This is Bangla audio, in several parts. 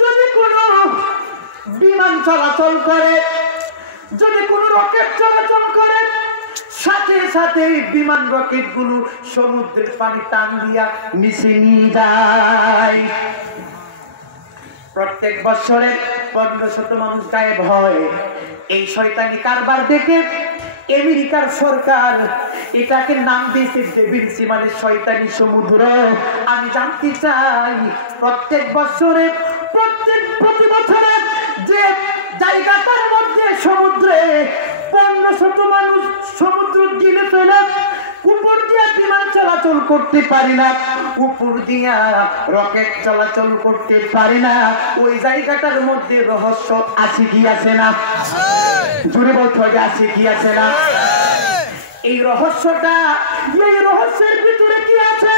যদি কোনো বিমান চলাচল করে, যদি কোনো রকেট চলাচল করে, সাথে সাথে বিমান রকেট গুলো সমুদ্রের পানি টান দিয়া নিচে নিয়ে যায়। প্রত্যেক বছরে 1500 মানুষ গায়েব হয়। এই শয়তানি কারবার দেখে আমেরিকার সরকার এটাকে নাম দিয়েছে ডেভিল সি, মানে শয়তানি সমুদ্র। আমি জানতে চাই প্রত্যেক বছরে প্রতি বছরে যে জায়গাটার মধ্যে সমুদ্রে 1500 মানুষ সমুদ্র গিলে ফেলে, উপর দিয়া বিমান চলাচল করতে পারি না, উপর দিয়া রকেট চলাচল করতে পারি না, ওই জায়গাটার মধ্যে রহস্য আছে কি আছে না? জুড়ে বলতে হবে আছে কি আছে না? এই রহস্যটা, এই রহস্যের ভিতরে কি আছে,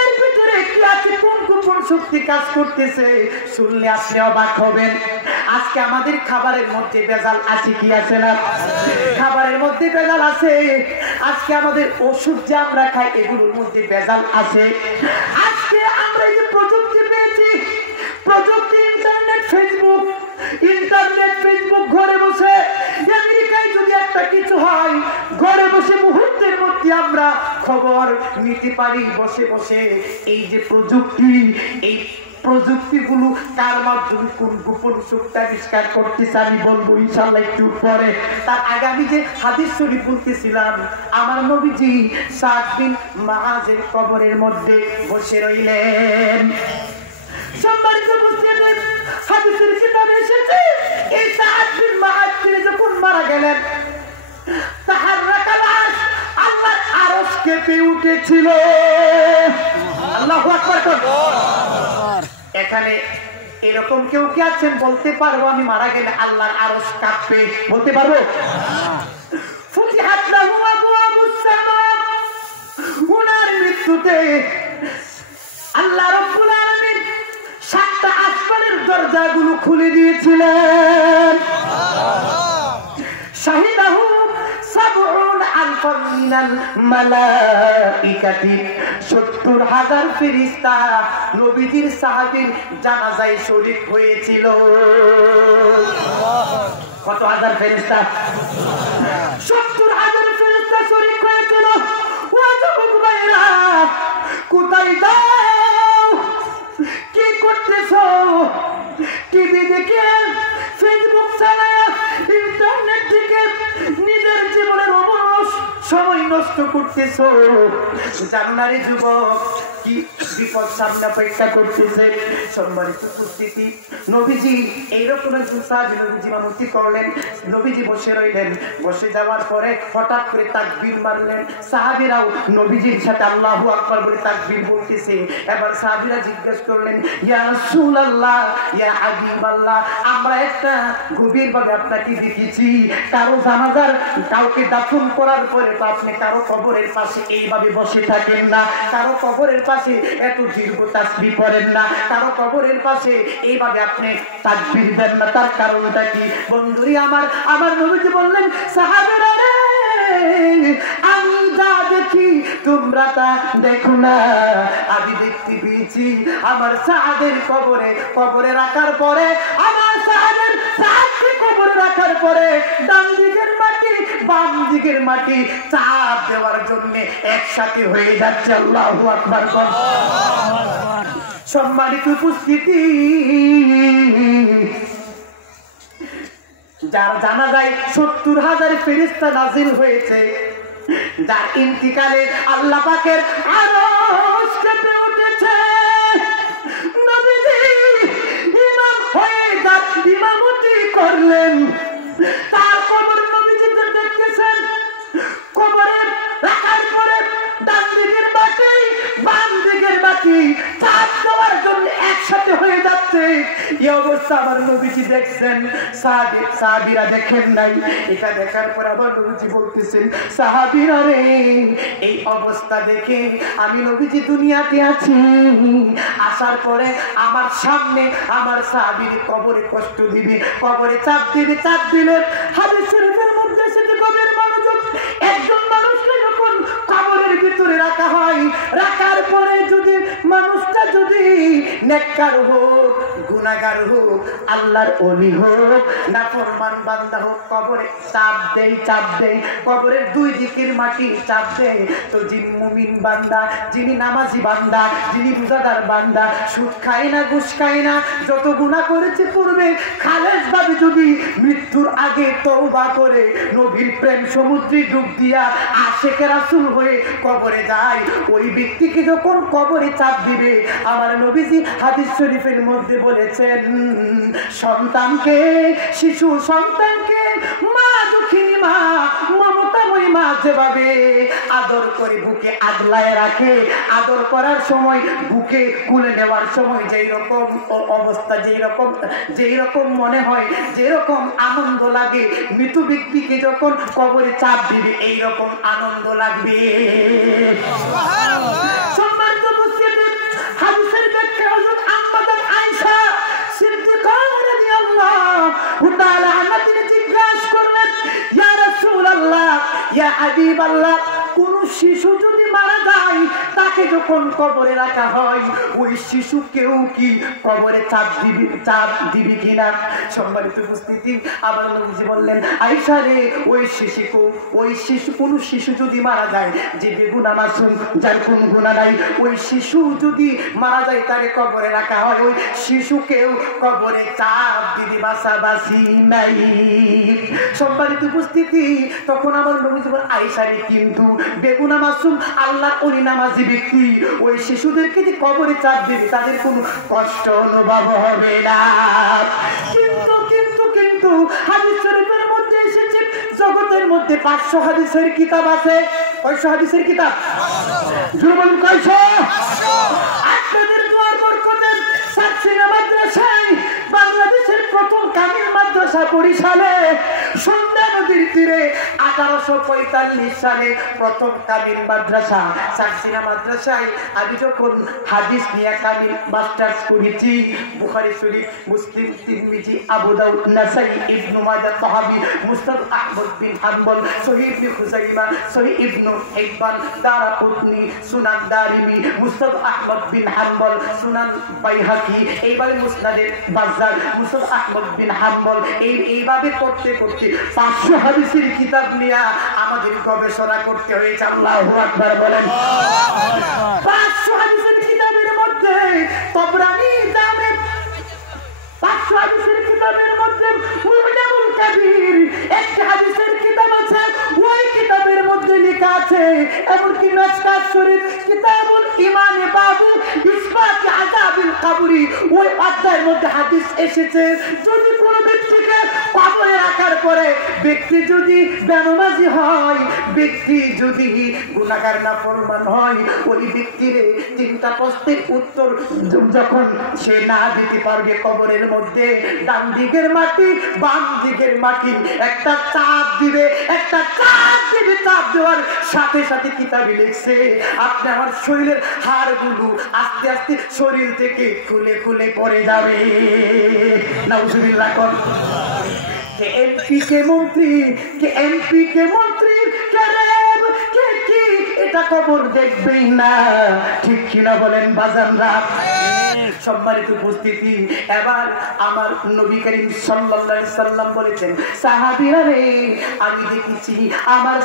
এর ভিতরে কি আছে, কোন কোন শক্তি কাজ করতেছে, শুনলে আপনি অবাক হবেন। আজকে আমাদের খাবারের মধ্যে ভেজাল আছে কি আছে না? খাবারের মধ্যে ভেজাল আছে। আজকে আমাদের ওষুধ যে আমরা খাই এগুলোর মধ্যে ভেজাল আছে। আজকে আমরা এই যে প্রযুক্তি পেয়েছি, প্রযুক্তি, ইন্টারনেট ফেসবুক, ঘরে বসে আমেরিকায় যদি একটা কিছু হয়, ঘরে বসে মুহূর্তের মধ্যে আমরা খবর নিতে পারি বসে বসে। এই যে প্রযুক্তি, এই প্রযুক্তিগুলো কার মাধ্যমে কোন গোপন শক্তি আবিষ্কার করতেছে আমি বলবো ইনশাআল্লাহ একটু পরে। তার আগে আমি যে হাদিস শরীফ বলতেছিলাম, আমার নবীজি সাদ বিন মুআযের কবরের মধ্যে বসে রইলেন। সম্মানিত মুসলিম, হাদিসের কিতাবে এসেছে এই সাদ বিন মুআয তিনি যখন মারা গেলেন, তাহাররাকাল আরশ, আল্লাহর আরশ কেঁপে উঠেছিল। আল্লাহু আকবার। এখানে এরকম কেউ কি আছেন বলতে পারবো আমি মারা গেলে আল্লাহর আরশ কাঁপবে? বলতে পারবো? ফুতিহাত লাহু আবওয়াবুস সামা, উনার মৃত্যুতে আল্লাহ রাব্বুল আলামিন 7টা আসমানের দরজাগুলো খুলে দিয়েছিলেন। শাহিদাহু 70,000 মিনাল মালাইকাতি, 70,000 ফেরেশতা নবীজির সাহাবীর জানাজায় শরীক হয়েছিল। কত হাজার ফেরেশতা? 70,000 ফেরেশতা শরীক হয়েছিল। ও যুবক ভাইরা, কোথায় দাও? কি করতেছো? টিভি দেখে, ফেসবুক চালায়, ইন্টারনেট থেকে নিজের জীবনের অমূল্য সময় নষ্ট করতেছো। জানো না রে যুবক, কি বিপদ সামনে অপেক্ষা করতেছে। সম্মানিত উপস্থিতি, নবীজি এইরকম একজন সাহাবী নবীজি ইমামতি করলেন। নবীজি বসে রইলেন। বসে যাওয়ার পরে হঠাৎ করে তাকবীর মারলেন। সাহাবীরাও নবীজির সাথে আল্লাহু আকবার বলে তাকবীর বলতেছে। এবার সাহাবীরা জিজ্ঞেস করলেন, ইয়া রাসূলুল্লাহ, ইয়া হাবিবাল্লাহ, আমরা একটা গভীরভাবে আপনাকে দেখেছি, কারো জানাজার কাউকে দাফন করার পরে তো আপনি কারো কবরের পাশে এইভাবে বসে থাকেন না, কারো কবরের পাশে এত দীর্ঘ তাসবিহ পড়েন না, কারো কবরের পাশে এইভাবে আপনি তাকবীর দেন না, তার কারণটা কি? বন্ধুরি আমার নবীজি বললেন, সাহাবীরা রে, আমি যা দেখি তোমরা তা দেখো না। আমি দেখতে পেয়েছি আমার সাহাদের কবরে রাখার পরে, আমার সাহাদকে কবরে রাখার পরে ডান দিকের মাটি বাম দিকের মাটি চাপ দেওয়ার জন্য একসাথে হয়ে যাচ্ছে। আল্লাহু আকবার। সম্মানিত উপস্থিতি, যার জানা যায় 70,000 ফেরেশতা নাজিল হয়েছে, যার ইন্তিকালে আল্লাহ পাকের আরশ কেঁপে উঠেছে। নবীজি ইমাম হয়ে ইমামতি করলেন। তার কবর নবীজি দেখতেছেন। কবরে রাখার পরে ডান দিকের মাটি বাম দিকের মাটি চাপ দেওয়ার জন্য একসাথে হয়ে যাচ্ছে। এই অবস্থা আমার নবীজি দেখছেন, সাহাবীরা দেখেন নাই। এটা দেখার পর আবার নবীজি বলতেছেন, সাহাবীরা রে, এই অবস্থা দেখে আমি নবীজি দুনিয়াতে আছি, আসার পরে আমার সামনে আমার সাহাবীর কবরে কষ্ট দিবে, কবরে চাপ দিলে হাদিস শরীফের মধ্যে সেটা কবরের মনোযোগ। একজন মানুষকে যখন কবরের ভিতরে রাখা হয়, রাখার পরে যদি মানুষটা যদি নেককার হোক, গুনাহগার হোক, আল্লাহর ওলি হোক, নাফরমান বান্দা হোক, কবরে চাপ দেয়, কবরের দুই দিকের মাটি চাপ দেয়। তো যিনি মুমিন বান্দা, যিনি নামাজি বান্দা, যিনি রোজাদার বান্দা, সুদ খায় না, ঘুষ খায় না, যত গুনাহ করেছে পূর্বে খালেস ভাবে যদি মৃত্যুর আগে তওবা করে নবীর প্রেম সমুদ্রে ডুব দিয়া আশিকে রাসূল হয়ে কবরে যায়, ওই ব্যক্তিকে যখন কবরে চাপ দিবে, আমার নবীজি হাদিস শরীফের মধ্যে বলেছেন, সন্তানকে, শিশু সন্তানকে মা দুঃখিনী মা, মমতাময়ী মা যেভাবে আদর করে বুকে আগলায় রাখে, আদর করার সময় বুকে কুলে নেওয়ার সময় যেই রকম অবস্থা, যেই রকম মনে হয়, যেরকম আনন্দ লাগে, মৃত ব্যক্তিকে যখন কবরে চাপ দিবে এইরকম আনন্দ লাগবে। সম্মানিত উপস্থিতি, হাদিসের ব্যাখ্যা হযরত আম্মাজান আয়েশা সিদ্দিকা রাদিয়াল্লাহু তাআলা আনহা তিনি জিজ্ঞাসা করলেন, ইয়া রাসূলুল্লাহ, ইয়া হাবিবাল্লাহ, কোন শিশু যদি মারা যায় তাকে যখন কবরে রাখা হয়, ওই শিশুকেও কি কবরে চাপ দিবি কিনা? সম্মানিত উপস্থিতি, আবার নবীজি বললেন, আয়েশা রে, ওই শিশু কোন শিশু যদি মারা যায়, যে বেগুনা মাসুম, যার কোন গুনাহ নাই, ওই শিশু যদি মারা যায় তাকে কবরে রাখা হয়, ওই শিশুকেও কবরে চাপ দিবি, বাসাবাসি নাই। সম্মানিত উপস্থিতি, তখন আমার নবীজি বলেন, আয়েশা রে, কিন্তু বেগুনা মাসুম আল্লাহর ওলি নামাজি ব্যক্তি, ওই শিশুদেরকে যে কবরে চাপ দিবে তাদের কোনো কষ্ট অনুভব হবে না। কিন্তু হাদিস শরীফের মধ্যে এসেছে, জগতের মধ্যে 500 হাদিসের কিতাব আছে। কয়শো হাদিসের কিতাব? জোরে বলুন, কয়শো? আপনাদের দোয়ার বরকতে সাতসিনা মাদ্রাসায়, বাংলাদেশের প্রথম কামিল মাদ্রাসা বরিশালে, সন্ধ্যা নদীর তীরে 1845 সালে প্রথম কামিল মাদ্রাসা সাতসিনা মাদ্রাসায় আমি যখন হাদিস নিয়ে কামিল মাস্টার্স করেছি, বুখারী শরীফ, মুসলিম, তিরমিজি, আবু দাউদ, নাসাই, ইবনে মাজাহ, তাহাবি, মুসনাদ আহমদ বিন হাম্বল, সহিহ ইবনে খুজাইমা, সহিহ ইবনে হিব্বান, দারাকুতনি, সুনান দারিমি, মুসনাদ আহমদ বিন হাম্বল, সুনান বাইহাকি, এইভাবে মুসনাদে বাজ্জার, মুসনাদ আহমদ বিন হাম্বল, এইভাবে করতে 500 হাদিসের কিতাব নিয়ে আমাদের গবেষণা করতে হয়েছে। আল্লাহু আকবার বলেন। 500 হাদিসের কিতাবের মধ্যে তবরানি জামে, 500 হাদিসের কিতাবের মধ্যে মুজামুল কাবীর একটা হাদিসের কিতাব আছে, ওই কিতাবের মধ্যে লেখা আছে, এমনকি মিশকাত শরীফ কিতাবুল ঈমানে বাবু ইসবাত আযাবিল কবরি, ওই অধ্যায়ের মধ্যে হাদিস এসেছে, যদি কোনো ব্যক্তিকে কবরে রাখার পরে ব্যক্তি যদি বেনামাজি হয়, ব্যক্তি যদি গুনাহগার নাফরমান হয়, ওই ব্যক্তির 3টা প্রশ্নের উত্তর যখন সে না দিতে পারবে, কবরের মধ্যে ডান দিকের মাটি, বাম দিকের মাটি একটা চাপ দিবে, চাপ দেওয়ার সাথে সাথে কিতাবে লিখছে, আপনি আমার শরীরের হাড়গুলো আস্তে আস্তে শরীর থেকে খুলে পড়ে যাবে। নাউজুবিল্লাহ। কোন কে এমপি কে মন্ত্রী, কে এমপি কে মন্ত্রী, কে কি এটা কবর দেখবেই না, ঠিক কিনা বলেন বাজানরা? সম্মানিত উপস্থিতি, এবার আমার নবী করিম সাল্লাল্লাহু আলাইহি সাল্লাম বলেছেন, সাহাবীরা রে, আমি দেখেছি আমার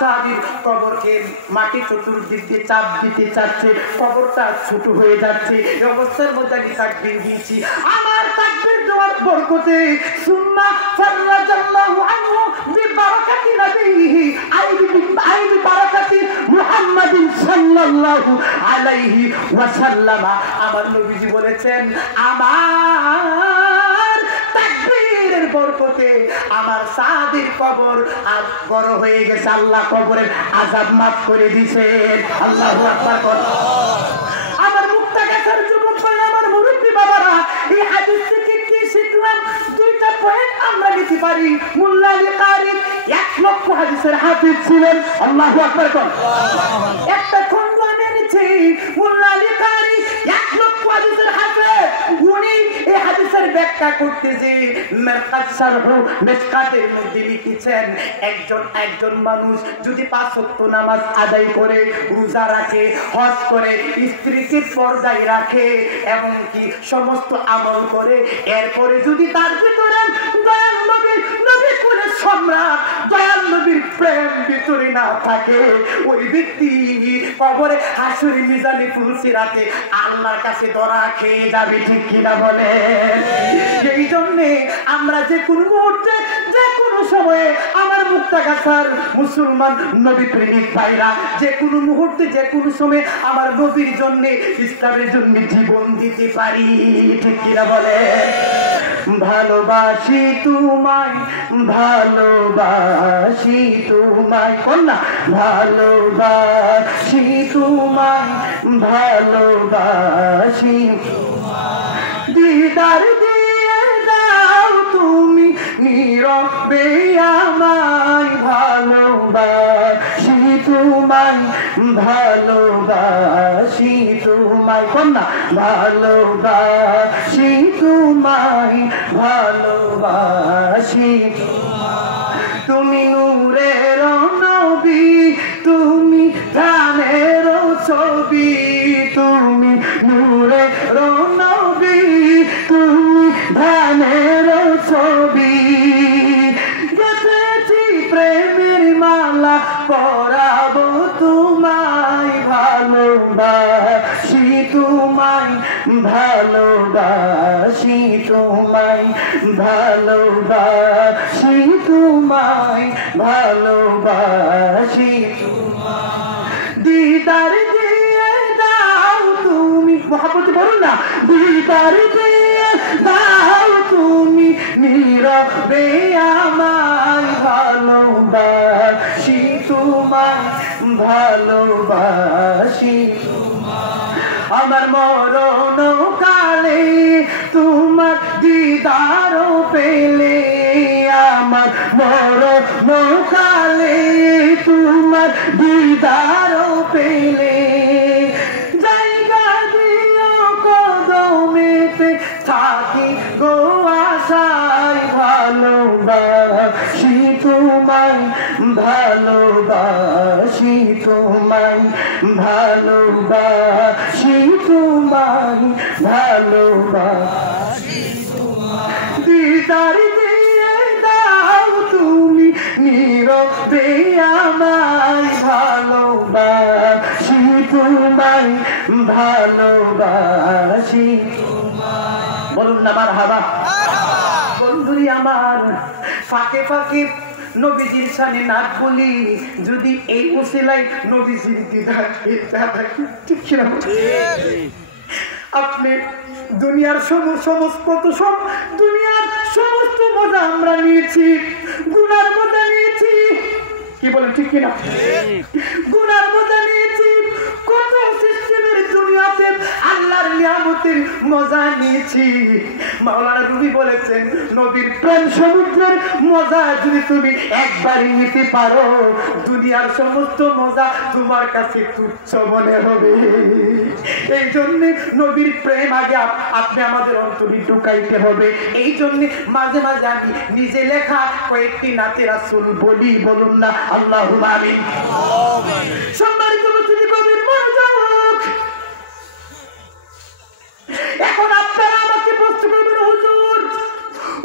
সাহাবীর কবরকে মাটি চতুর্দিক দিয়ে চাপ দিতে চাচ্ছে, কবরটা ছোট হয়ে যাচ্ছে, এই অবস্থার মধ্যে আমি তাকবীর দিয়েছি, আমার তাকবীর দেওয়ার বরকতে সুম্মা ফাররাজাল্লাহু আনহু বিবারাকাতি নবীহি আইবি বারাকাতি মুহাম্মাদিন সাল্লাল্লাহু আলাইহি ওয়াসাল্লাম। আমার নবীজি বলেছেন, আমার তাকবীরের বরকতে আমার সাহাবীর কবর আজ বড় হয়ে গেছে, আল্লাহ কবরের আযাব মাফ করে দিয়েছেন। আল্লাহু আকবার। আমার মুক্তাগাছার যুবক ভাই, আমার মুরব্বী বাবারা, এই হাদিস থেকে কি শিখলাম? 2টা পয়েন্ট আমরা নিতে পারি। মোল্লা আলী কারি 1 লক্ষ হাদিসের হাফিজ ছিলেন। আল্লাহু আকবার। একটা খন্ড আমি এনেছি, মোল্লা আলী কারি 1 লক্ষ হাদিসের হাফেজ, উনি এই হাদিসের ব্যাখ্যা করতেছি মিরকাত শারহু মিশকাতের মধ্যে লিখেছেন একজন মানুষ যদি 5 ওয়াক্ত নামাজ আদায় করে রোজা রাখে হজ করে স্ত্রীকে পর্দায় রাখে এবং কি সমস্ত আমল করে এরপরে যদি তার ভিতরে দয়াল নবী কোন সম্রাট দয়াল নবীর প্রেম ভিতরে না থাকে ওই ব্যক্তি কবরে হাসুরি মিজানে ফুলসিরাতে আল্লাহর কাছে ধরা খেয়ে যাবে ঠিক কিনা বলে এই জন্য আমরা যে কোনো মুহূর্তে যে কোনো সময়ে আমার মুক্তাগাছার মুসলমান নবী প্রেমিক ভাইরা যে কোনো মুহূর্তে যে কোনো সময় আমার নবীর জন্য ইসলামের জন্য জীবন দিতে পারি ঠিক কিনা বলে ভালোবাসি তোমায় ভালোবাসি তোমায় কন্যা ভালোবাসি তোমায় ভালোবাসি দিদার দিয়ে দাও তুমি নীরবে আমায় ভালোবাসি তোমায় ভালোবাসি তোমায় কন্যা ভালোবাসি তোমায় ভালোবাসি তুমি নূরের নবী তুমি প্রাণের ছবি তুমি নূরের নবী তুমি প্রাণের ছবি গেথেছি প্রেমের মালা পরাবো তোমায় ভালোবাসি তোমায় ভালোবাসি তোমায় ভালোবাসি তোমায় ভালোবাসি দিদার দিয়ে দাও তুমি মহাপতি বলুন না দিদার দিয়ে দাও তুমি নীরবে আমায় ভালোবাসি তোমায় ভালোবাসি আমার মরণ কালে তোমার দিদার পেলে আমার মরণ কালে তোমার দিদার পেলে জায়গা দিও কদমেতে থাকি গো আশায় ভালোবাসি তোমায় ভালোবাসি তোমায় ভালোবাসি তোমায় ভালোবাসি দিদার দিয়ে দাও তুমি নীরবে আমায় ভালোবাসি তোমায় ভালোবাসি বলুন না মারহাবা বন্ধুরি আমার ফাঁকে ফাঁকে নবীজির শানে নাক বলি যদি এই উসিলায় নবীজির দিদার ঠিক কিনা আপনি দুনিয়ার দুনিয়ার সমস্ত মজা আমরা নিয়েছি গুনার মজা নিয়েছি কি বলেন ঠিক কিনা গুনার মজা নিয়েছি কত সিস্টেমের দুনিয়াতে আল্লাহর নিয়ামতের মজা নিয়েছি মাওলানা রুমি বলেছেন নবীর প্রেম সমুদ্রের মজা যদি তুমি একবারই নিতে পারো দুনিয়ার সমস্ত মজা তোমার কাছে তুচ্ছ মনে হবে এই জন্য নবীর প্রেম আগে আপনি আমাদের অন্তরে ঢুকাইতে হবে এই জন্য মাঝে মাঝে আমি নিজে লেখা কয়েকটি নাতে রাসূল বলি বলুন না আল্লাহুম্মা আমিন সম্মানিত উপস্থিতি কবির মনোযোগ এখন আপনারা আমাকে প্রশ্ন করবেন হুজুর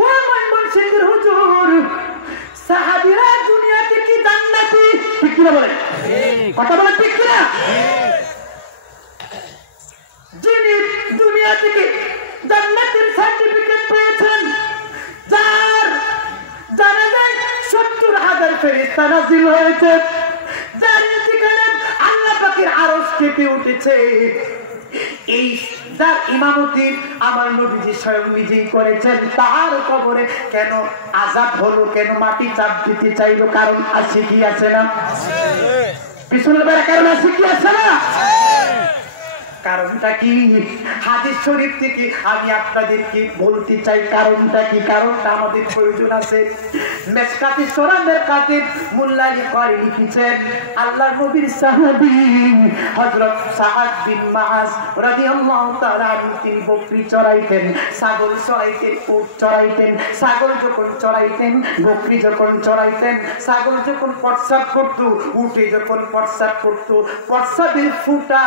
ও ময়মনসিংহের হুজুর সাহাবীরা দুনিয়াতে কি জান্নাতি ঠিক কিনা বলেন কথা বলেন ঠিক কিনা যিনি দুনিয়া থেকে জান্নাতের সার্টিফিকেট পেয়েছেন যার জানা যায় 70,000 ফেরেশতা নাযিল হয়েছে যার ইন্তিকালে আল্লাহ পাকের আরশ কেঁপে উঠেছে এই যার ইমামতি আমার নবীজি স্বয়ং নিজেই করেছেন তার কবরে কেন আযাব হলো কেন মাটি চাপ দিতে চাইলো কারণ আছে কি আছে না পিছনের বেলা কারণ আছে কি আছে না কারণটা কি? হাদিস শরীফ থেকে আমি আপনাদেরকে বলতে চাই কারণটা কি। কারণটা আমাদের প্রয়োজন আছে। মেশকাতে সোরামের কাতে মোল্লা আলী কারি লিখেছেন, আল্লাহর নবীর সাহাবী হযরত সাআদ বিন মুআজ রাদিয়াল্লাহু তাআলা তিনি বকরি চড়াইতেন, ছাগল চড়াইতেন, উট চড়াইতেন। ছাগল যখন চড়াইতেন, বকরি যখন চড়াইতেন, ছাগল যখন প্রস্রাব করত, উটে যখন প্রস্রাব করত, প্রস্রাবের ফুটা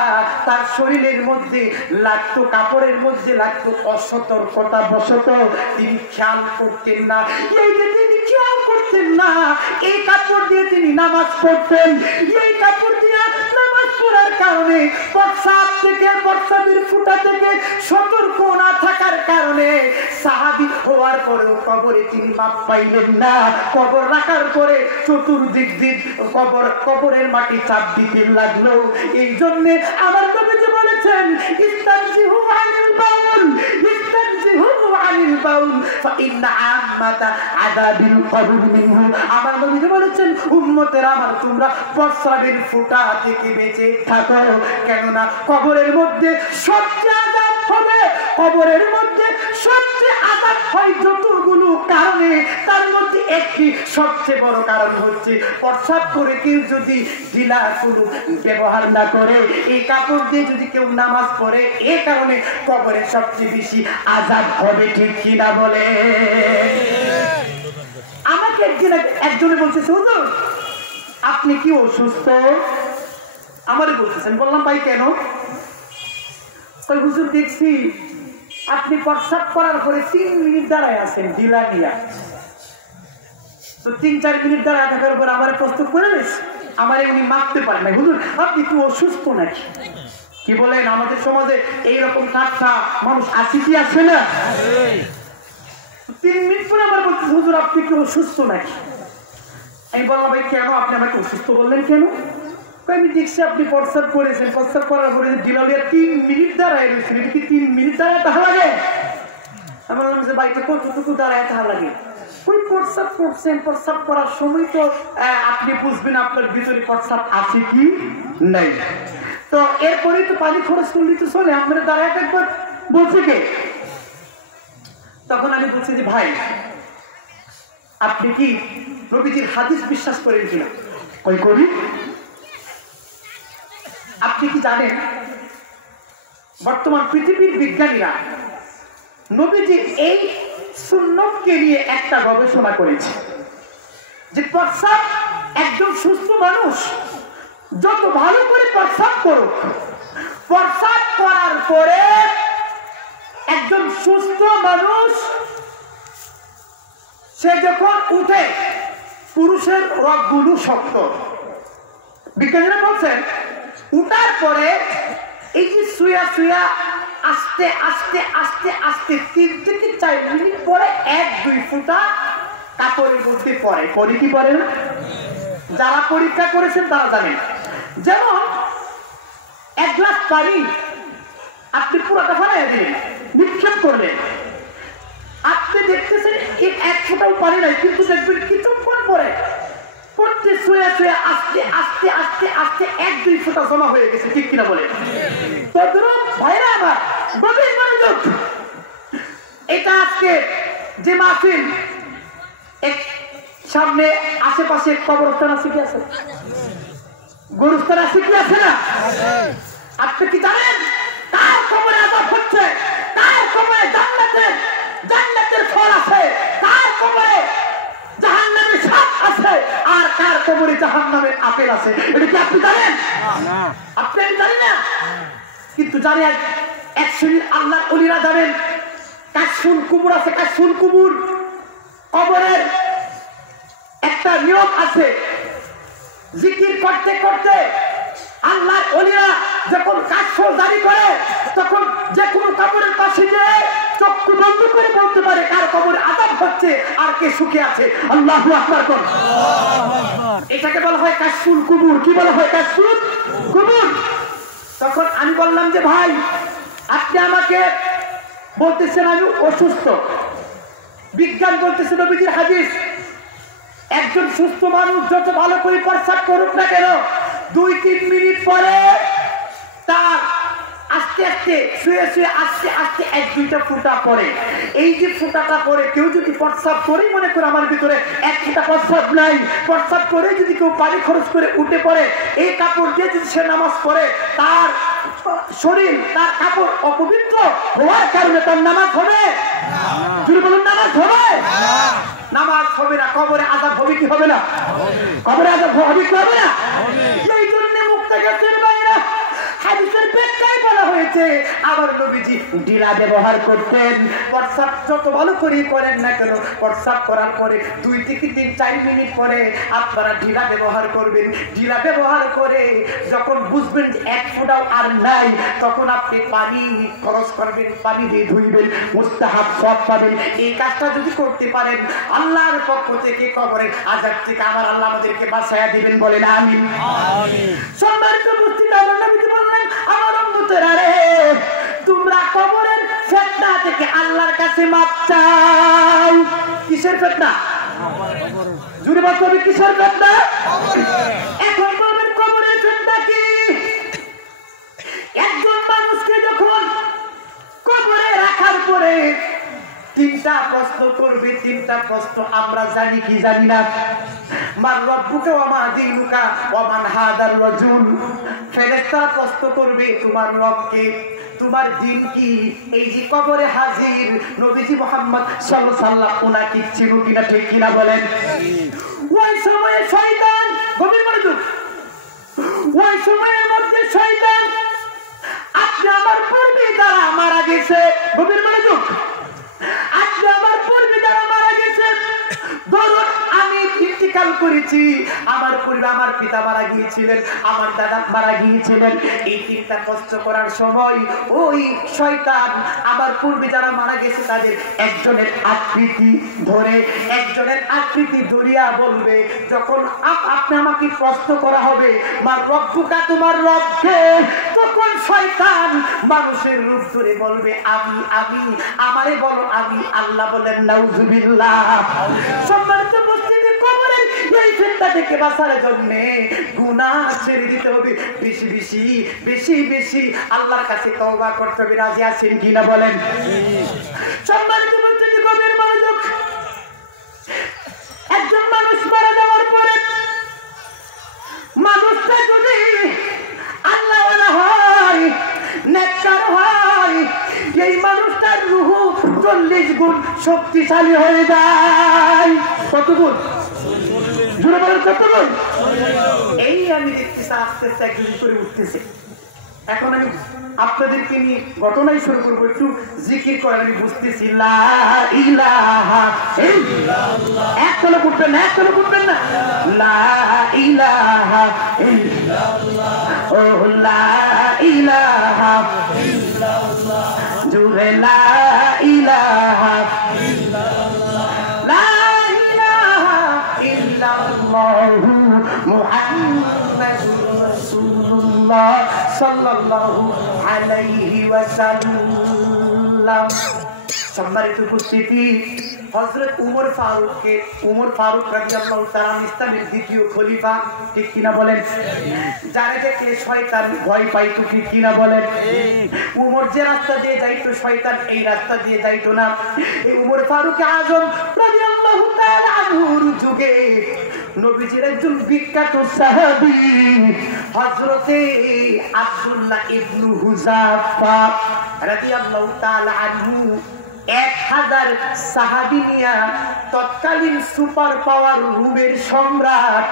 তার শরীরের মধ্যে লাগতো, কাপড়ের মধ্যে লাগতো। অসতর্কতা বশত তিনি খেয়াল করতেন না। এই যে তিনি খেয়াল করতেন না, এই কাপড় দিয়ে তিনি নামাজ পড়তেন। এই কাপড় দিয়ে নামাজ পড়ার কারণে প্রস্রাব থেকে, প্রস্রাবের ফুটা থেকে সতর্ক না থাকার কারণে সাহাবী হওয়ার পরেও কবরে তিনি মাপ পাইলেন না। কবর রাখার পরে চতুর্দিক দিক কবরের মাটি চাপ দিতে লাগলো। এই জন্যে আমার নবীজি বলেছেন, ইস্তানজিহু আনিল বাউল, ইস্তানজিহু আনিল বাউল ফাইন্না আম্মাতা আযাবিল কবর মিনহু। আমার নবীজি বলেছেন, উম্মতেরা আমার, তোমরা প্রস্রাবের ফুটা থেকে বেঁচে থাকো, কেননা কবরের মধ্যে সবচেয়ে আযাব হবে। কবরের মধ্যে সবচেয়ে আযাব হয় যতগুলো কারণে, তার মধ্যে একটি সবচেয়ে বড় কারণ হচ্ছে প্রস্রাব করে কেউ যদি ঢিলা কোনো ব্যবহার না করে, এই কাপড় দিয়ে যদি কেউ নামাজ পড়ে, এই কারণে কবরে সবচেয়ে বেশি আযাব হবে। ঠিক কিনা বলে? আমাকে একজনে বলতেছে, হুজুর আপনি কি অসুস্থ? আমারে বলতেছেন। বললাম, ভাই কেন? হুজুর দেখছি আপনি প্রস্রাব করার পরে 3 মিনিট দাঁড়ায় আছেন ঢিলা নিয়া। তো 3-4 মিনিট দাঁড়ায় থাকার পর আমার প্রস্তুত করে দিয়েছে, আমার উনি মাপতে পারেন না। হুজুর আপনি কি অসুস্থ নাকি? কি বলেন? আমাদের সমাজে এইরকম ঠাট্টা মানুষ আছে কি আছে না? 3 মিনিট পরে আমার বলতে, হুজুর আপনি কি অসুস্থ নাকি? আমি বললাম, ভাই কেন আপনি আমাকে অসুস্থ বললেন কেন? আমি দেখছি আপনি প্রস্রাব করেছেন, প্রস্রাব করার পরে ডিলালিয়া 3 মিনিট দাঁড়ায় রয়েছেন। এটা কি 3 মিনিট দাঁড়ায় তাহা লাগে? আমি বললাম যে বাড়িতে কতটুকু দাঁড়ায় তাহা লাগে? ওই প্রস্রাব করছেন, প্রস্রাব করার সময় তো আপনি বুঝবেন আপনার ভিতরে প্রস্রাব আছে কি নাই। তো এরপরে তো পানি খরচ করলে তো চলে, আমরা দাঁড়ায় থাকবো বলছে কে? তখন আমি বলছি যে ভাই আপনি কি নবীজির হাদিস বিশ্বাস করেন কিনা? ওই করি। আপনি কি জানেন বর্তমান পৃথিবীর বিজ্ঞানীরা নবীজির এই সুন্নতকে নিয়ে একটা গবেষণা করেছে যে প্রস্রাব একজন সুস্থ মানুষ যত ভালো করে প্রস্রাব করুক, প্রস্রাব করার পরে একজন সুস্থ মানুষ সে যখন উঠে, পুরুষের রগগুলো শক্ত। বিজ্ঞানীরা বলছেন উঠার পরে এই যে শুয়া শুয়া আস্তে আস্তে আস্তে আস্তে 3 থেকে 4 মিনিট পরে 1-2 ফোঁটা কাপড়ের মধ্যে পরে। পরে কি পরে না? যারা পরীক্ষা করেছেন তারা জানেন। যেমন 1 গ্লাস পানি আপনি পুরোটা ফেলাই দিলেন, নিক্ষেপ করলেন, আপনি দেখতেছেন এই 1 ফোঁটাও পানি নাই, কিন্তু দেখবেন কিছুক্ষণ পরে পড়তে শুয়ে শুয়ে আস্তে আস্তে আস্তে আস্তে 1-2 ফোঁটা জমা হয়ে গেছে। ঠিক কিনা বলে? তদ্রুপ ভাইরা আমার গভীর মনোযোগ, এটা আজকে যে মাহফিল, এক সামনে আশেপাশে কবরস্থান আছে কি আছে? গোরস্থান আছে কি আছে না? আপনি কি জানেন কার কবরে আযাব হচ্ছে? কার কবরে জান্নাতের ফল আছে? কার কবরে জাহান্নামের সাপ আছে? আর কার কবরে জাহান্নামের আপেল আছে? এটা কি আপনি জানেন? না, আপনি জানেন না, কিন্তু জানি এক শ্রেণীর আল্লাহর ওলিরা জানেন। কাশফুল কুবুর আছে, কাশফুল কুবুর কবরের একটা নিয়ম আছে, জিকির করতে করতে আল্লাহর ওলিরা যখন কাশফুল জারি করে তখন যে কোনো কবরের পাশে গিয়ে চক্ষু বন্ধ করে বলতে পারে কার কবরে আযাব হচ্ছে আর কে সুখে আছে। আল্লাহু আকবার কোন। এটাকে বলা হয় কাশফুল কুবুর। কি বলা হয়? কাশফুল কুবুর। তখন আমি বললাম যে ভাই আপনি আমাকে বলতেছেন আমি অসুস্থ, বিজ্ঞান বলতেছে নবীজির হাদিস একজন সুস্থ মানুষ যত ভালো করে প্রস্রাব করুক না কেন 2-3 মিনিট পরে তার আস্তে আস্তে আস্তে শুয়ে শুয়ে আস্তে আস্তে এক দুইটা ফুটা পড়ে। এই যে ফুটাটা পরে কেউ যদি প্রস্রাব করে, মনে করে আমার ভিতরে এক ফুটা প্রস্রাব নাই, প্রস্রাব করে যদি কেউ পানি খরচ করে উঠে পড়ে, এই কাপড় দিয়ে যদি সে নামাজ পড়ে, তার শরীর তার কাপড় অপবিত্র হওয়ার কারণে তার নামাজ হবে না। বলুন নামাজ হবে না? নামাজ হবে না। কবরে আযাব হবে কি হবে না? কবরে আযাব হবে কি হবে না? এই জন্য মুক্তাগাছের বাইরা হাদিসের ব্যাখ্যায় বলা হয়েছে আমার নবীজি ঢিলা ব্যবহার করতেন। প্রস্রাব যত ভালো করে করেন না কেন, প্রস্রাব করার পরে 2 থেকে 3-4 মিনিট পরে আপনারা ঢিলা ব্যবহার করবেন। ঢিলা ব্যবহার করে যখন বুঝবেন যে এক ফোঁটাও আর নাই, তখন আপনি পানি খরচ করবেন, পানি দিয়ে ধুইবেন, মুস্তাহাব সওয়াব পাবেন। এই কাজটা যদি করতে পারেন, আল্লাহর পক্ষ থেকে কবরের আযাব থেকে আমার আল্লাহ আমাদেরকে বাঁচায়া দিবেন। বলেন আমিন। সম্মানিত উপস্থিতি, আমার নবীজি বললেন, আমার উম্মতেরা রে, তোমরা কবরের ফিতনা থেকে আল্লাহর কাছে মাপ চাও। কিসের ফিতনা? জুড়ে বলতে, কিসের ফিতনা? এখন বলবেন কবরের ফিতনা কি? একজন মানুষকে যখন কবরে রাখার পরে 3টা প্রশ্ন করবে। 3টা প্রশ্ন আমরা জানি কি জানি না। মান রব্বুকা ওয়া মা দীনুকা ওয়া মান হাদার রাজুল। ফেরেশতারা প্রশ্ন করবে, তোমার রব কে, তোমার দিন কি? এই যে কবরে হাজির নবীজি মুহাম্মদ সাল্লাল্লাহু আলাইহি ওয়াসাল্লাম, উনাকে চিনো কিনা, ঠিক কিনা বলেন? ওই সময়ে শয়তান, গভীর মনোযোগ, ওই সময়ের মধ্যে শয়তান আপনি আমার পূর্বে যারা মারা গেছে, গভীর মনোযোগ, আপনি আমার পূর্বে যারা মারা গেছে, ধরুন আমি ইন্তিকাল করেছি, আমার পূর্বে আমার পিতা মারা গিয়েছিলেন, আমার দাদা মারা গিয়েছিলেন। এই 3টা কষ্ট করার সময় ওই শয়তান আমার পূর্বে যারা মারা গেছে তাদের একজনের আকৃতি ধরে, একজনের আকৃতি ধরিয়া বলবে, যখন আপনি আমাকে প্রশ্ন করা হবে মার রব্বুকা, তোমার রবকে, তখন শয়তান মানুষের রূপ ধরে বলবে আমি আমি, আমারে বলো আমি আল্লাহ। বলেন নাউজুবিল্লাহ। সম্মানিত উপস্থিতি, কবরের এই ফিতনা থেকে বাঁচার জন্য গুনাহ ছেড়ে দিতে হবে, বেশি বেশি বেশি বেশি আল্লাহর কাছে তওবা করতে হবে। রাজি আছেন কিনা বলেন? সম্মানিত উপস্থিতি, গভীর মনোযোগ, একজন মানুষ মারা যাওয়ার পরে মানুষটা যদি আল্লাহওয়ালা হয়, নেককার হয়, এই মানুষটার রূহ 40 গুণ শক্তিশালী হয়ে যায়। কত গুণ? জুড়ে বলেন কত গুণ? এই আমি দেখতেছি আস্তে আস্তে একদিন করে উঠতেছে। এখন আমি আপনাদেরকে নিয়ে ঘটনাই শুরু করবো, একটু জিকির করেন, আমি বুঝতেছি। লা ইলাহা ইল্লাল্লাহ, একসাথে উঠবেন না, একসাথে উঠবেন না। লা ইলাহা ইল্লাল্লাহ, ও লা ইলাহা ইল্লাল্লাহ, জুড়ে লা ইলাহা ইল্লাল্লাহ, লা ইলাহা ইল্লাল্লাহু মুহাম্মাদুর রাসূলুল্লাহ সাল্লাল্লাহু আলাইহি ওয়াসাল্লাম। সম্মানিত উপস্থিতি, হযরত উমর ফারুক রাদিয়াল্লাহু তাআলা ইসলামের দ্বিতীয় খলিফা, ঠিক কিনা বলেন? যারে দেখে শয়তান ভয় পাইতো, ঠিক কিনা বলেন? উমর যে রাস্তা দিয়ে যাইতো, শয়তান এই রাস্তা দিয়ে যাইতো না। এই উমর ফারুক আজম রাদিয়াল্লাহু তাআলা আনহুর যুগে নবীজির একজন বিখ্যাত সাহাবী হযরতে আব্দুল্লাহ ইবনে হুযাফা রাদিয়াল্লাহু তাআলা আনহু 1000 সাহাবী নিয়া তৎকালীন সুপার পাওয়ার রোমের সম্রাট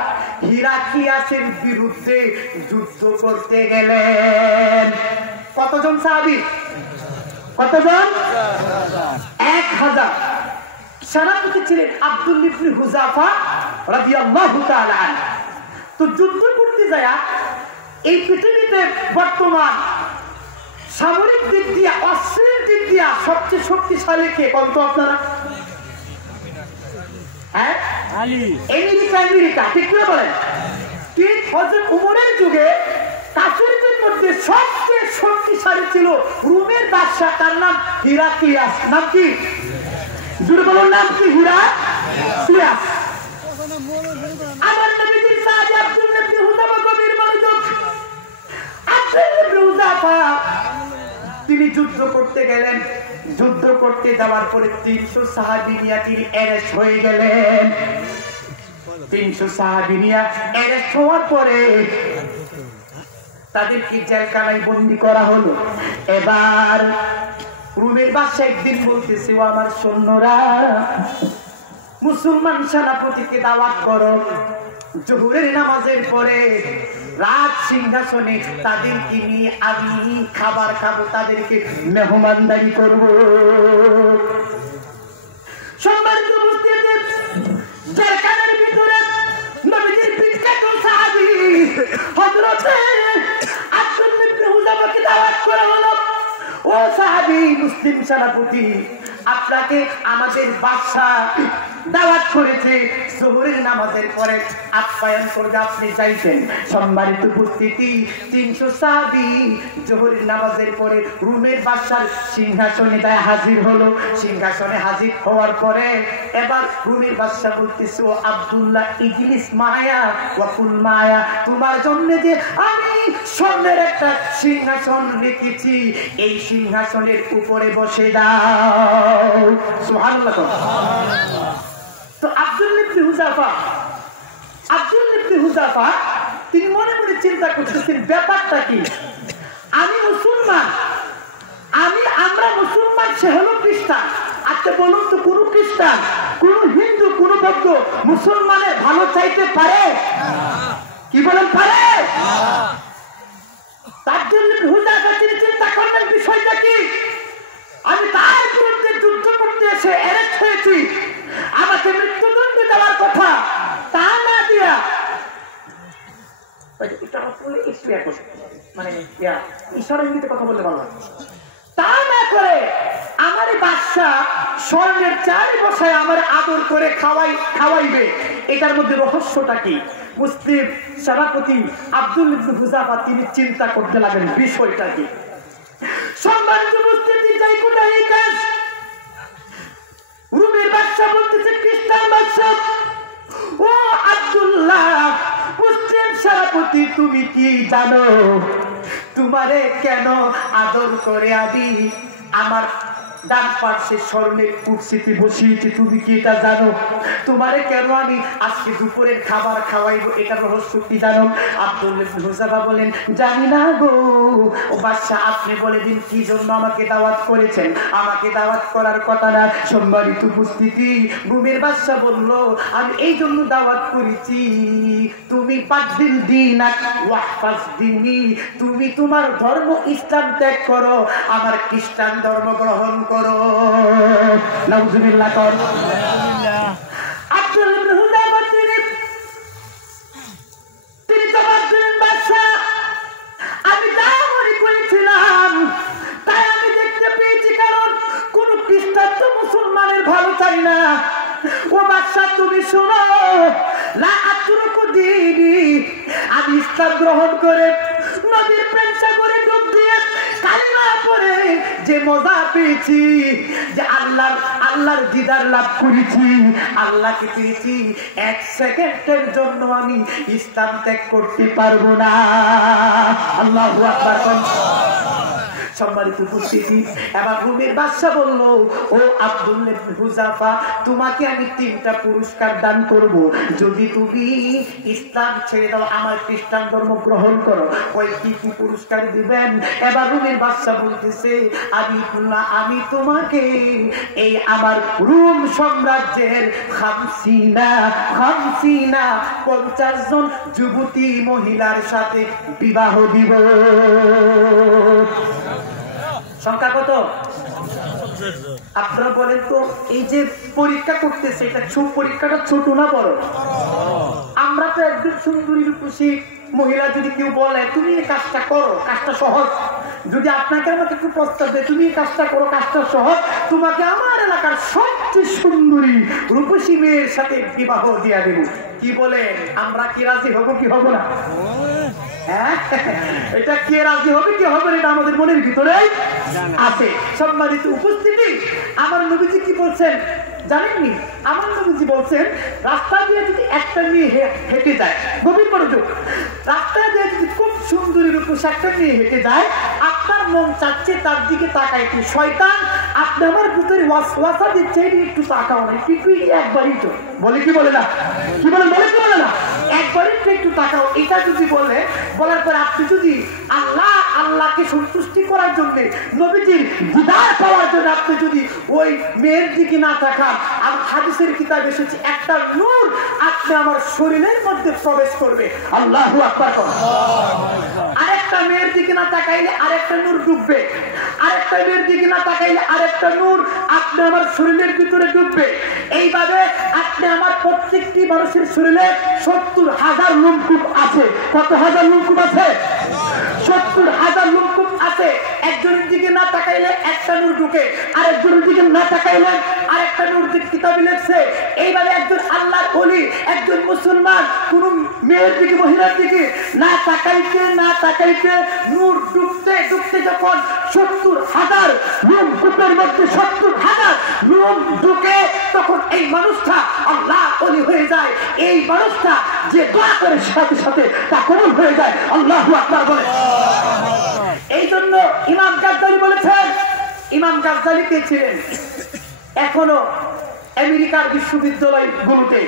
হিরাক্লিয়াসের বিরুদ্ধে যুদ্ধ করতে গেলেন। কতজন সাহাবী? কতজন? 1000। সেনাপতি ছিলেন আব্দুল্লাহ ইবনে হুযাফা রাদিয়াল্লাহু তাআলা আনহু। তো যুদ্ধ করতে যায় এই পৃথিবীতে বর্তমান সামরিক দিক দিয়ে, অস্ত্রের দিক দিয়ে সবচেয়ে শক্তিশালী কে বলতো আপনারা? হ্যাঁ, আমেরিকা, ঠিক করে বলেন? ঠিক হযরত উমরের যুগে কাফিরদের মধ্যে সবচেয়ে শক্তিশালী ছিল রোমের বাদশা, তার নাম হিরাক্লিয়াস। নাম কি? জুড়ে বলুন, নাম কি? হিরাক্লিয়াস। আমার নবীজির সাহাবী আব্দুল্লাহ ইবনে হুযাফা, গভীর মনোযোগ, আব্দুল্লাহ ইবনে হুযাফা তিনি যুদ্ধ করতে গেলেন। যুদ্ধ করতে যাওয়ার পরে 300 সাহাবী নিয়ে তিনি অ্যারেস্ট হয়ে গেলেন। 300 সাহাবী নিয়ে অ্যারেস্ট হওয়ার পরে তাদেরকে জেলখানায় বন্দী করা হলো। এবার রুমের বাদশা একদিন বলতেছে, ও আমার সৈন্যরা, মুসলমান সেনাপতিকে দাওয়াত করো, জোহরের নামাজের পরে রাজ সিংহাসনে তাদেরকে নিয়ে আমি খাবার খাবো, তাদেরকে মেহমানদারি করবো। সম্মানিত উপস্থিতি, জেলখানার ভিতরে নবীজির বিখ্যাত সাহাবী হযরত আব্দুল্লাহ ইবনে হুযাফাকে দাওয়াত করা হলো। ও সাহাবী, মুসলিম সেনাপতি, আপনাকে আমাদের বাদশা দাওয়াত করেছে, জোহরের নামাজের পরে আপ্যায়ন করবে, আপনি চাইছেন। সম্মানিত উপস্থিতি, 300 সাহাবী জোহরের নামাজের পরে রুমের বাদশার সিংহাসনে তাই হাজির হলো। সিংহাসনে হাজির হওয়ার পরে এবার রুমের বাদশা বলতেছে, ও আব্দুল্লাহ, ইজলিস মায়া ওয়াকুল মায়া, তোমার জন্য যে আমি স্বর্ণের একটা সিংহাসন রেখেছি, এই সিংহাসনের উপরে বসে দাও। সুবহানাল্লাহ। তো আব্দুল্লাহ ইবনে হুযাফা তিনি মনে মনে চিন্তা করতেছেন, ব্যাপারটা কি? আমি মুসলমান, আমরা মুসলমান, সে হলো খ্রিস্টান। আচ্ছা বলুন তো, কোন খ্রিস্টান, কোন হিন্দু, কোন বৌদ্ধ মুসলমানের ভালো চাইতে পারে? কি বলেন, পারে? তার জন্য হুযাফা তিনি চিন্তা করলেন, বিষয়টা কি? আমি তার বিরুদ্ধে যুদ্ধ করতে এসে অ্যারেস্ট হয়েছি, আমাকে মৃত্যুদণ্ড দেওয়ার কথা, তা না দিয়া মানে ঈশ্বরের ইঙ্গিতে কথা বলতে পারলাম, তা না করে আমার বাদশা স্বর্ণের চারি বসায় আমার আদর করে খাওয়াইবে, এটার মধ্যে রহস্যটা কি? মুসলিম সেনাপতি আব্দুল্লাহ ইবনে হুযাফা তিনি চিন্তা করতে লাগলেন, বিষয়টা কি? সম্মানিত উপস্থিতি, যাই কোথায় এই কাজ। রুমের বাদশা বলতেছে, খ্রিস্টান বাদশা, ও আব্দুল্লাহ, মুসলিম সেনাপতি, তুমি কি জানো তোমারে কেন আদর করে আমি আমার ডান পাশে স্বর্ণের কুরসিতে বসিয়েছি? তুমি কি এটা জানো? তোমারে কেন আমি আজকে দুপুরের খাবার খাওয়াইবো, এটা রহস্য কি জানো? আব্দুল্লাহ ইবনে হুযাফা বলেন, জানি না গো ও বাদশা, আপনি বলে দিন কি জন্য আমাকে দাওয়াত করেছেন। আমাকে দাওয়াত করার কথা না। সম্মানিত উপস্থিতি, রুমের বাদশা বলল, আমি এই জন্য দাওয়াত করেছি, তুমি বাদদিল দীনাক ওয়াহফাজ দীনি, তুমি তোমার ধর্ম ইসলাম ত্যাগ করো, আমার খ্রিস্টান ধর্ম গ্রহণ করো। নাউজুবিল্লাহ কর। আব্দুল্লাহ ইবনে হুযাফা তিনি জবাব দিলেন, বাদশা, আমি যা মনে করেছিলাম তাই আমি দেখতে পেয়েছি, কারণ কোন খ্রিস্টান তো মুসলমানের ভালো চাই না। ও বাদশা, তুমি শোনো, লা আতরুকু দীনি, আমি ইসলাম গ্রহণ করে নবীর প্রেম সাগরে ডুব দিয়ে কালিমা পড়ে যে মজা পেয়েছি, যে আল্লাহর দিদার লাভ করেছি, আল্লাহকে পেয়েছি, 1 সেকেন্ডের জন্য আমি ইসলাম ত্যাগ করতে পারবো না। আল্লাহু আকবার। সম্মানিত উপস্থিতি, এবার রুমের বাদশা বলল, ও আব্দুল্লাহ ইবনে হুযাফা, তোমাকে আমি 3টা পুরস্কার দান করব যদি তুমি ইসলাম ছেড়ে দাও, আমার খ্রিস্টান ধর্ম গ্রহণ করো। ওই কি কি পুরস্কার দিবেন? এবার রুমের বাদশা বলতেছে, আমি তোমাকে এই আমার রোম সাম্রাজ্যের 50 জন যুবতী মহিলার সাথে বিবাহ দিব। সংখ্যা কত? আপনারা বলেন তো, এই যে পরীক্ষা করতেছে, এটা পরীক্ষাটা ছোট না বড়? আমরা তো একদম সুন্দরী রূপসী মহিলা, যদি কেউ বলে তুমি এই কাজটা করো, কাজটা সহজ, যদি আপনাকে আমাকে একটু প্রস্তাব দেয়, তুমি এই কাজটা করো, কাজটা সহজ, তোমাকে আমার এলাকার সবচেয়ে সুন্দরী রূপসী মেয়ের সাথে বিবাহ দিয়া দেব, কি বলেন? আমরা কি রাজি হবো কি হবো না? হ্যাঁ, এটা কে রাজি হবে কি হবে এটা আমাদের মনের ভিতরে আছে। সম্মানিত উপস্থিতি, আমার নবীজি কি বলছেন? জানেননি? আমার নবীজি বলছেন রাস্তা দিয়ে যদি একটা মেয়ে হেঁটে যায়, গভীর মনোযোগ, রাস্তা দিয়ে যদি খুব সুন্দরী রূপস একটা মেয়ে হেঁটে যায়, আপনার মন চাচ্ছে তার দিকে তাকাইতে, শয়তান আপনি আমার ভিতরে ওয়াসওয়াসা দিচ্ছে একটু তাকাও না, একটু একবারই তো বলে, কি বলে না, কি বলে, বলে কি বলে না, একবারই একটু তাকাও। এটা যদি বলে, বলার পর আপনি যদি আল্লাহকে সন্তুষ্টি করার জন্য, নবীজির দিদার পাওয়ার জন্য আপনি যদি ওই মেয়ের দিকে না তাকান, আর হাদিসের কিতাব এসেছে একটা নূর আপনি আমার শরীরের মধ্যে প্রবেশ করবে। আল্লাহু আকবার। আরেকটা মেয়ের দিকে না তাকাইলে আরেকটা নূর ঢুকবে, আরেকটা মেয়ের দিকে না তাকাইলে আরেকটা নূর আপনি আমার শরীরের ভিতরে ঢুকবে। এইভাবে আপনি আমার প্রত্যেকটি মানুষের শরীরে 70,000 লোমকূপ আছে। কত হাজার লোমকূপ আছে? 70,000 লোমকূপ আছে। একজনের দিকে না তাকাইলে একটা নূর ঢুকে, আরেকজনের দিকে না তাকাইলে আরেকটা নূর কিতাবে লেখছে। এইভাবে একজন আল্লাহর ওলি, একজন মুসলমান কোন মেয়ের দিকে, মহিলার দিকে না তাকাইতে না তাকাইতে নূর ঢুকতে ঢুকতে যখন 70,000 লোমকূপের মধ্যে 70,000 লোম ঢুকে, তখন এই মানুষটা আল্লাহ ওলি হয়ে যায়। এই মানুষটা যে দোয়া করে সাথে সাথে তা কবুল হয়ে যায়। আল্লাহু আকবার বলে। এই জন্য ইমাম গাজ্জালি বলেছেন, ইমাম গাজ্জালি কে ছিলেন? এখনো আমেরিকার বিশ্ববিদ্যালয়গুলোতে,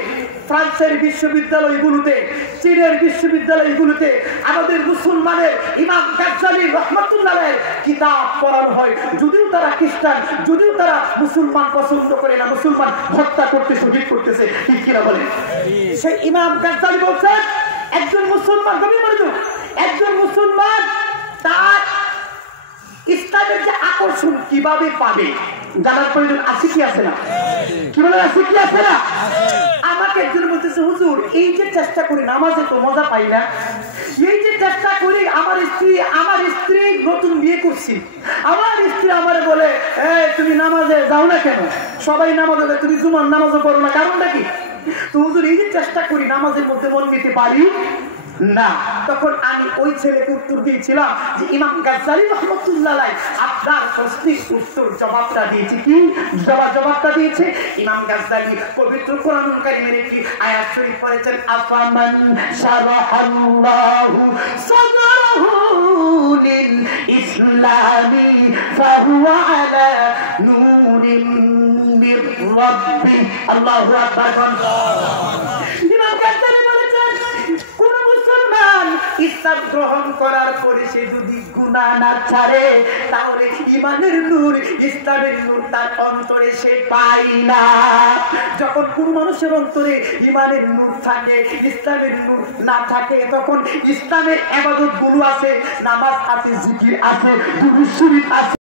ফ্রান্সের বিশ্ববিদ্যালয়গুলোতে, চীনের বিশ্ববিদ্যালয়গুলোতে আমাদের মুসলমানের ইমাম গাজ্জালি রাহমাতুল্লাহের কিতাব পড়ানো হয়। যদিও তারা খ্রিস্টান, যদিও তারা মুসলমান পছন্দ করে না, মুসলমান হত্যা করতে শহীদ করতেছে, ঠিক কিনা বলে? সেই ইমাম গাজ্জালি বলছেন একজন মুসলমান, গভীর মনোযোগ, একজন মুসলমান তার ইসলামের যে আকর্ষণ কিভাবে পাবে জানার প্রয়োজন আছে কি আছে না? কি বলে আছে কি আছে না? আমাকে একজন বলতেছে, হুজুর এই যে চেষ্টা করি নামাজে তো মজা পাই না, এই যে চেষ্টা করি, আমার স্ত্রী নতুন বিয়ে করছি, আমার স্ত্রী আমার বলে তুমি নামাজে যাও না কেন, সবাই নামাজে যায়, তুমি জুমার নামাজও পড়ো না, কারণটা কি? তো হুজুর এই যে চেষ্টা করি নামাজের মধ্যে মন দিতে পারি না। তখন আমি ওই ছেলেকে উত্তর দিয়েছিলাম যে ইমাম গাজ্জালি রাহমাতুল্লাহ আপনার প্রশ্নের উত্তর জবাবটা দিয়েছে। কি জবাবটা দিয়েছে? ইমাম গাজ্জালি পবিত্র কোরআন কারীমের একটি আয়াত শরীফ পড়েছেন, আফামান শারাহাল্লাহু সাদরাহু লিল ইসলামি ফাহুয়া আলা নূরিন মির রাব্বি। আল্লাহু আকবার। ইমাম গাজ্জালি বলেছেন কোন মুসলমান ইসলাম গ্রহণ করার পরে সে যদি গুনাহ না ছাড়ে, তাহলে ঈমানের নূর, ইসলামের নূর তার অন্তরে সে পায় না। যখন কোন মানুষের অন্তরে ঈমানের নূর থাকে, ইসলামের নূর না থাকে, তখন ইসলামের ইবাদত গুলো আছে, নামাজ আছে, জিকির আছে, দুরূদ শরীফ আছে।